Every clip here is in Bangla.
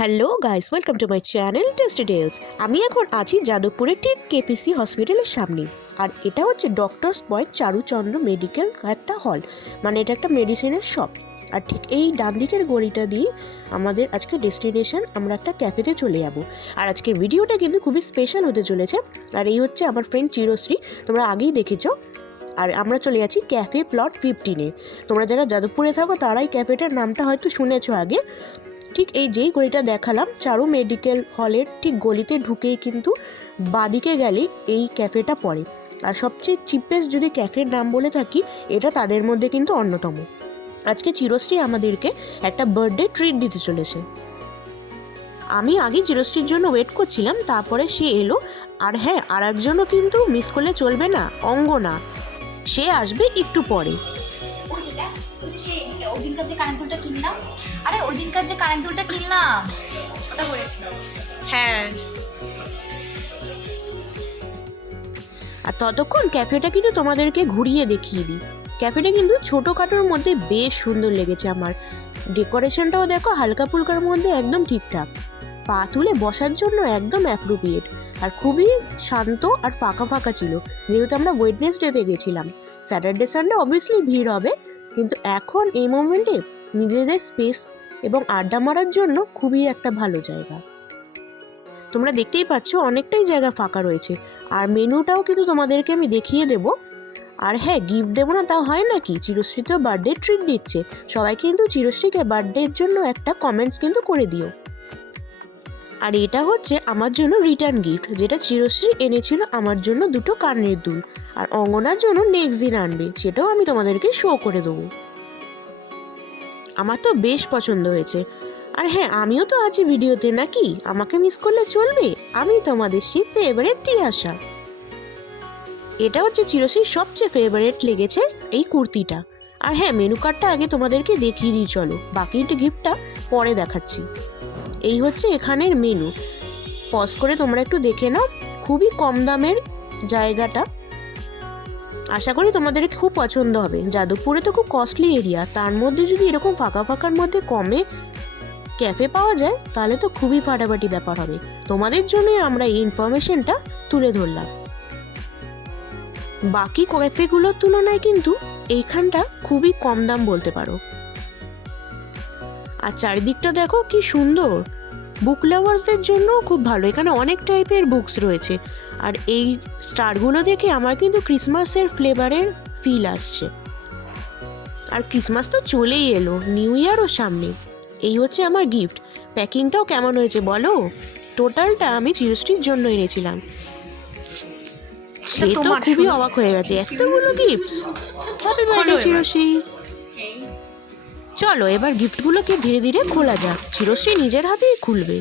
Hello guys, welcome to my channel Tasty Tales. আমি এখন আছি যাদবপুরের ঠিক কেপিসি হসপিটালের সামনে। আর এটা হচ্ছে ডক্টরস পয়েন্ট চারুচন্দ্র মেডিকেল একটা হল, মানে এটা একটা মেডিসিনের শপ। আর ঠিক এই ডান দিকের গলিটা দিয়ে আমাদের আজকে ডেস্টিনেশন, আমরা একটা ক্যাফেতে চলে যাব। আর আজকের ভিডিওটা কিন্তু খুবই স্পেশাল হতে চলেছে। আর এই হচ্ছে আমার ফ্রেন্ড চিরশ্রী, তোমরা আগেই দেখেছো। আর আমরা চলে যাচ্ছি ক্যাফে প্লট 15-এ। তোমরা যারা যাদবপুরে থাকো তারাই ক্যাফেটার নামটা হয়তো শুনেছো আগে। ঠিক এই যেই গলিটা দেখালাম চারু মেডিকেল হলের ঠিক গলিতে ঢুকেই কিন্তু বাদিকে গেলে এই ক্যাফেটা পড়ে। আর সবচেয়ে চিপেস্ট যদি ক্যাফের নাম বলে থাকি, এটা তাদের মধ্যে কিন্তু অন্যতম। আজকে চিরশ্রী আমাদেরকে একটা বার্থডে ট্রিট দিতে চলেছে। আমি আগে চিরশ্রীর জন্য ওয়েট করছিলাম, তারপরে সে এলো। আর হ্যাঁ, আর একজনও কিন্তু মিস করলে চলবে না, অঙ্গনা। সে আসবে একটু পরে। ওদিনকার যে কারেন্ট দুলটা কিনলাম, আরে ওদিনকার যে কারেন্ট দুলটা কিনলাম ওটা করেছিল। হ্যাঁ, আর ততক্ষণ ক্যাফেটা কিন্তু তোমাদেরকে ঘুরিয়ে দেখিয়ে দিই। ক্যাফেটা কিন্তু ছোটোখাটোর মধ্যে বেশ সুন্দর লেগেছে আমার। ডেকোরেশনটাও দেখো হালকা ফুলকার মধ্যে একদম ঠিকঠাক, পা তুলে বসার জন্য একদম অ্যাপ্রোপ্রিয়েট। আর খুবই শান্ত আর ফাঁকা ফাঁকা ছিল, যেহেতু আমরা ওয়েডনেসডেতে গেছিলাম। স্যাটারডে সানডে অবভিয়াসলি ভিড় হবে, কিন্তু এখন এই মোমেন্টে নিজেদের স্পেস এবং আড্ডা মারার জন্য খুবই একটা ভালো জায়গা। তোমরা দেখতেই পাচ্ছ অনেকটাই জায়গা ফাঁকা রয়েছে। আর মেনুটাও কিন্তু তোমাদেরকে আমি দেখিয়ে দেব। আর হ্যাঁ, গিফট দেবো না তা হয় নাকি, চিরশ্রী তো বার্থডে ট্রিট দিচ্ছে। সবাই কিন্তু চিরশ্রীকে বার্থডের জন্য একটা কমেন্টস কিন্তু করে দিও। আর এটা হচ্ছে আমার জন্য রিটার্ন গিফট, যেটা চিরশ্রী এনেছিল আমার জন্য দুটো কানের দুল। আর অঙ্গনার জন্য নেক্সট দিন আনবে, সেটাও আমি তোমাদেরকে শো করে দেবো। আমার তো বেশ পছন্দ হয়েছে। আর হ্যাঁ, আমিও তো আছি ভিডিওতে, নাকি আমাকে মিস করলে চলবে? আমি তোমাদের সেই ফেভারিট তিয়াশা। এটা হচ্ছে চিরশ্রীর সবচেয়ে ফেভারিট লেগেছে এই কুর্তিটা। আর হ্যাঁ, মেনু কার্ডটা আগে তোমাদেরকে দেখিয়ে দিই, চলো। বাকি গিফটটা পরে দেখাচ্ছি। এই হচ্ছে এখানের মেনু, পজ করে তোমরা একটু দেখে নাও। খুবই কম দামের জায়গাটা, আশা করি তোমাদের খুব পছন্দ হবে। যাদবপুরে তো খুব কস্টলি এরিয়া, তার মধ্যে যদি এরকম ফাঁকা ফাঁকার মধ্যে কমে ক্যাফে পাওয়া যায়, তাহলে তো খুবই ফাটাফাটি ব্যাপার হবে। তোমাদের জন্যই আমরা এই ইনফরমেশনটা তুলে ধরলাম। বাকি ক্যাফেগুলোর তুলনায় কিন্তু এইখানটা খুবই কম দাম বলতে পারো। আর চারিদিকটা দেখো কি সুন্দর, বুক লাভার্সদের জন্য খুব ভালো। এখানে অনেক টাইপের বুকস রয়েছে। আর এই স্টারগুলো দেখে আমার কিন্তু ক্রিসমাসের ফ্লেভারের ফিল আসছে। আর ক্রিসমাস তো চলেই এলো, নিউ ইয়ারও সামনে। এই হচ্ছে আমার গিফট। প্যাকিংটাও কেমন হয়েছে বলো? টোটালটা আমি চিরশ্রীর জন্য এনেছিলাম। সে তো খুবই অবাক হয়ে গেছে, এতগুলো গিফটস। Happy birthday Chirashree. চলো এবার গিফটগুলোকে ধীরে ধীরে খোলা যাক। চিরশ্রী নিজের হাতেই খুলবে।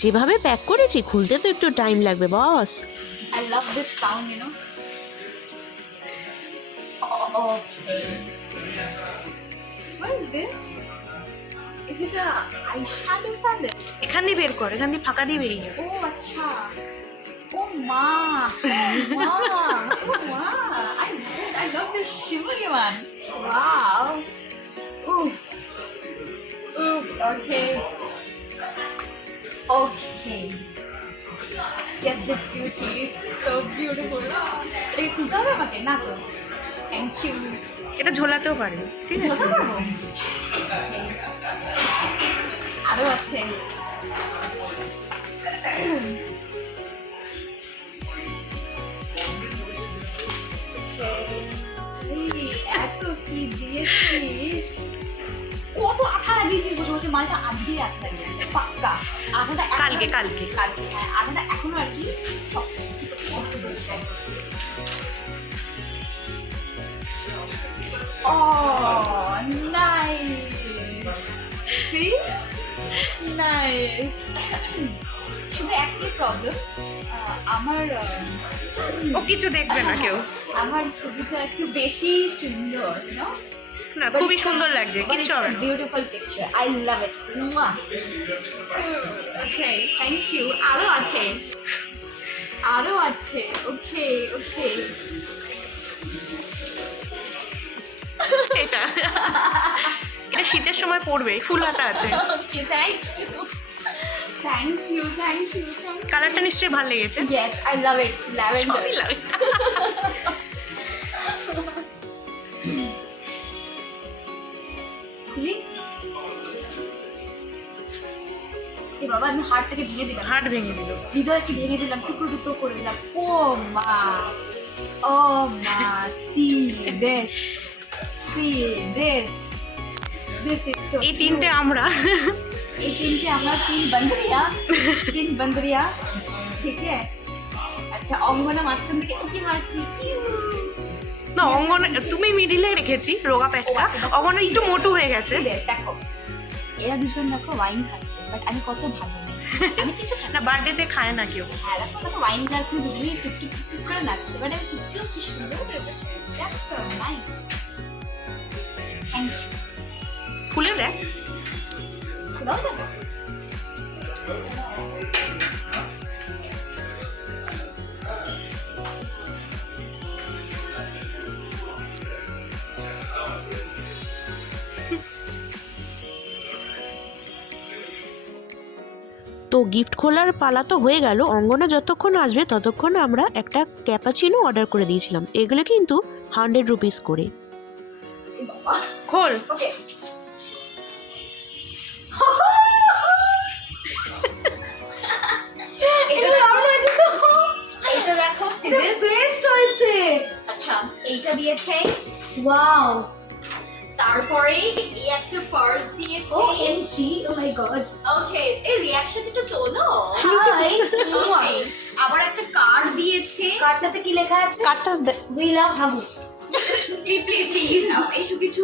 যেভাবে প্যাক করেছি, খুলতে তো একটু টাইম লাগবে বস। I love this sound, you know. Okay. What is this? Is it a eyeshadow palette? এখান দিয়ে বের কর, এখান দিয়ে ফাঁকা দিয়ে বেরিয়ে যাবে। Oh, acha. Oh, ma. Oh, ma. Oh, ma. I love this shimmery one. Wow. Ooh. Ooh, okay. Okay. Yes, this beauty is so beautiful. এটা খুলতে হবে আমাকে? না তো, থ্যাংক ইউ। এটা ঝোলাতেও পারে, ঠিক আছে? ঝোলা পারবো? আরও আছে। এত কি দিয়েছিস, কত আঠা লাগিয়েছিস বসে বসে। মালটা আজকেই আঠা লাগিয়েছে পাক্কা। আঠাটা কালকে। হ্যাঁ, আঠাটা এখনো আর কি সব শক্ত রয়েছে। Oh, nice. See? Nice. শুধু একটাই প্রবলেম, আমার ও কিছু দেখবে না কেউ। আমার ছবিটা একটু বেশি সুন্দর, you know? না, খুবই সুন্দর লাগছে, কিছু হবে না। Beautiful picture, I love it. Okay, thank you. আরও আছে। ওকে ওকে। এটা এটা শীতের সময় পরবে, ফুল হাতা আছে। থ্যাংক ইউ কালারটা নিশ্চয়ই ভালো লেগেছে। Yes I love it lavender সবই লাগে। খুলি এ বাবা আমি হাড়টাকে ভেঙে দিলাম, হার্ট ভেঙে দিল। হৃদয়কে ভেঙে দিলাম, টুকরো টুকরো করে দিলাম। ও মা C this this is so এই তিনটে আমরা तीन बंदरिया ठीक है। अच्छा অঙ্গনা মাঝখান থেকে উকি মারছি। না অঙ্গনা তুমি মিডিলে রেখেছি রোগা পেটটা, অঙ্গনা একটু মোটু হয়ে গেছে। দেখো এরা দুজন দেখো ওয়াইন খাচ্ছে, বাট আমি কত ভালো নেই, আমি কিছু না বার্থডেতে খায় না কেউ। হ্যাঁ দেখো ওয়াইন গ্লাস নিয়ে দুজনেই টুক টুক টুক করে নাচছে, বাট আমি চুপচাপ কি সুন্দর করে বসে আছি। That's so nice, thank you. খুলে দেখ। দাও যাবো তো গিফট খোলার পালা তো হয়ে গেল। অঙ্গনা যতক্ষণ আসবে ততক্ষণ আমরা একটা ক্যাপাচিনো অর্ডার করে দিয়েছিলাম। এগুলো কিন্তু 100 রুপিস করে। খোল। ওকে এইটা দেখো বেস্ট হয়েছে। আচ্ছা এইটা দিয়েছে, ওয়াও। তারপরে এই একটা পার্স দিয়েছে, ওএমজি ও মাই গড। ওকে এই রিঅ্যাকশন একটু তোলো। হাই ওকে আবার একটা কার্ড দিয়েছে। কার্ডটাতে কি লেখা আছে? কাটটা উই লাভ হাবু। প্লিজ এইসব কিছু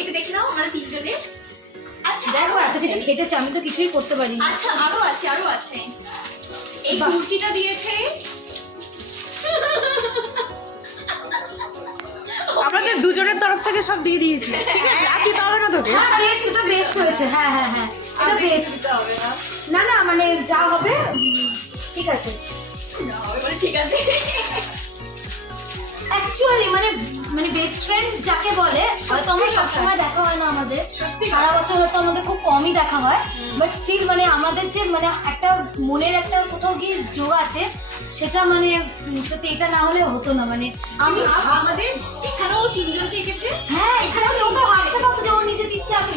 এটা দেখে নাও আমরা তিনজনে। আচ্ছা দেখো এত কিছু খেটেছে, আমি তো কিছুই করতে পারি। আচ্ছা আরো আছে এই কুর্তিটা দিয়েছে। আমাদের দুজনের তরফ থেকে সব দিয়ে দিয়েছি, ঠিক আছে? আর দিতে হবে না তোকে। এটা বেস্ট হয়েছে। হ্যাঁ এটা বেস্ট হবে না না মানে যা হবে ঠিক আছে, না হবে মানে ঠিক আছে। অ্যাকচুয়ালি মানে বেস্ট ফ্রেন্ড যাকে বলে, হয়তো আমরা সবসময় দেখা হয় না, আমাদের সারা বছর হয়তো আমাদের খুব কমই দেখা হয়, বাট স্টিল মানে আমাদের যে মানে একটা মনের একটা কোথাও গিয়ে যোগ আছে, সেটা মানে সত্যি এটা না হলে হতো না। মানে আমি আমাদের এখানেও তিনজনকে এঁকেছে। হ্যাঁ এখানেও লোকও ভাবতে পারছে যে ও নিজে দিচ্ছে, আমি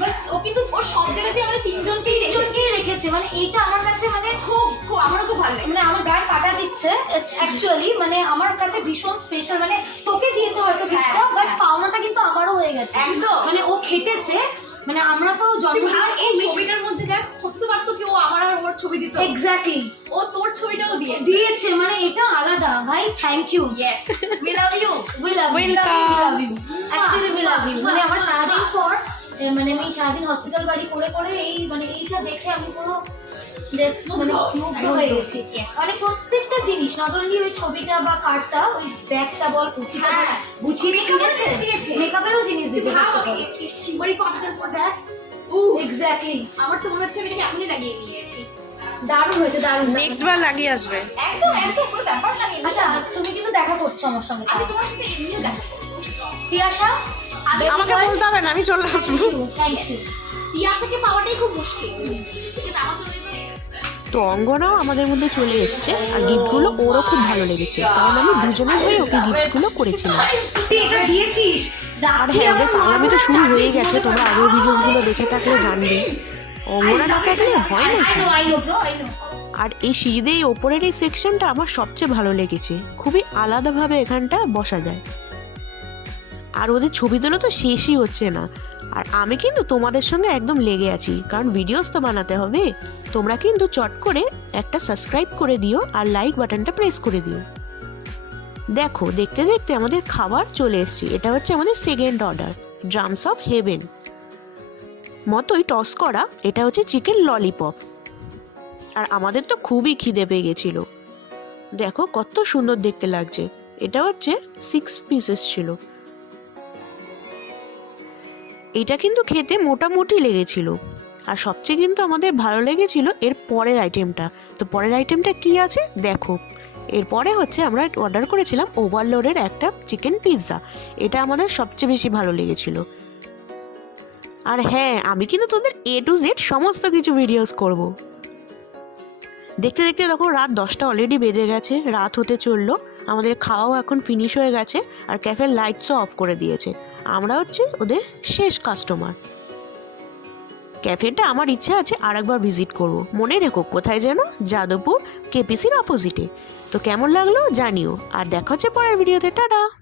বাট ও কিন্তু ওর সব জায়গাতে আমাদের তিনজনকেই রেখেছে। মানে এইটা আমার কাছে মানে খুব আমারও খুব ভালো লাগে। মানে আমার গায়ে কাটা দিচ্ছে অ্যাকচুয়ালি, মানে আমার কাছে ভীষণ স্পেশাল। মানে তোকে দিয়েছে হয়তো গিফটটা, বাট পাওনাটা কিন্তু আমারও হয়ে গেছে। মানে ও খেটেছে, মানে আমরা তো জন্মদিন এই ছবিটার মধ্যে দেখ হতে তো পারতো কি ও আমার আর ওর ছবি দিত। এক্স্যাক্টলি ও তোর ছবিটাও দিয়েছে মানে এটা আলাদা। ভাই thank you. Yes we love you actually we love you. মানে আমার সারাদিন পর মানে আমি সারাদিন হসপিটাল বাড়ি করে এই মানে এইটা দেখে আমি পুরো মানে মুগ্ধ হয়ে গেছি। মানে প্রত্যেকটা জিনিস, নট অনলি ওই ছবিটা বা কার্ডটা, ওই ব্যাগটা বল, কুর্তিটা গুছিয়ে দিয়েছে, মেকআপেরও জিনিস দিয়েছে। শিবরি পাটাটা দেখ। এক্স্যাক্টলি আমার তো মনে হচ্ছে আমি এটাকে এখনই লাগিয়ে নিই আর কি। দারুণ হয়েছে, দারুণ। নেক্সট বার লাগিয়ে আসবে। একদম কোনো ব্যাপার না। আচ্ছা তুমি কিন্তু দেখা করছো আমার সঙ্গে, আমি তোমার সাথে এমনিও দেখা করব। তিয়াশা আমাকে বলতে হবে না, আমি চলে আসবো। Thank you. তিয়াশাকে পাওয়াটাই খুব মুশকিল, বিকজ আমার তো তো অঙ্গনাও আমাদের মধ্যে চলে এসছে, আর গিফটগুলো ওরও খুব ভালো লেগেছে, কারণ আমি দুজনের হয়ে ওকে গিফটগুলো করেছিলাম। এটা দিয়েছিস। আর হ্যাঁ, ওদের পাগলামি তো শুরু হয়ে গেছে, তোমরা আগের ভিডিওসগুলো দেখে থাকলে জানবে। অঙ্গনা না থাকলে হয় নাকি। আর এই সিঁড়িতে এই ওপরের এই সেকশনটা আমার সবচেয়ে ভালো লেগেছে, খুবই আলাদাভাবে এখানটা বসা যায়। আর ওদের ছবি তোলা তো শেষই হচ্ছে না। আর আমি কিন্তু তোমাদের সঙ্গে একদম লেগে আছি, কারণ ভিডিওস তো বানাতে হবে। তোমরা কিন্তু চট করে একটা সাবস্ক্রাইব করে দিও আর লাইক বাটনটা প্রেস করে দিও। দেখো দেখতে দেখতে আমাদের খাবার চলে এসেছে। এটা হচ্ছে আমাদের second order, drums of haven মতোই টস করা। এটা হচ্ছে চিকেন ললিপপ। আর আমাদের তো খুবই খিদে পেয়ে গেছিল। দেখো কত সুন্দর দেখতে লাগছে। এটা হচ্ছে 6 পিসেস ছিল। এটা কিন্তু খেতে মোটামুটি লেগেছিল। আর সবচেয়ে কিন্তু আমাদের ভালো লেগেছিল এর পরের আইটেমটা। তো পরের আইটেমটা কি আছে দেখো। এরপরে হচ্ছে আমরা অর্ডার করেছিলাম ওভারলোডের একটা চিকেন পিৎজা। এটা আমাদের সবচেয়ে বেশি ভালো লেগেছিল। আর হ্যাঁ, আমি কিন্তু তোদের A to Z সমস্ত কিছু ভিডিওস করব। দেখতে দেখতে তখন রাত 10টা অলরেডি বেজে গেছে, রাত হতে চললো। আমাদের খাওয়াও এখন ফিনিশ হয়ে গেছে আর ক্যাফের লাইটসও অফ করে দিয়েছে। আমরা হচ্ছে ওদের শেষ কাস্টমার। ক্যাফেটা আমার ইচ্ছা আছে আরেকবার ভিজিট করব। মনে রেখো কোথায় যেন, যাদবপুর KPCর অপোজিটে। তো কেমন লাগলো জানিও, আর দেখা হচ্ছে পরের ভিডিওতে। টাটা।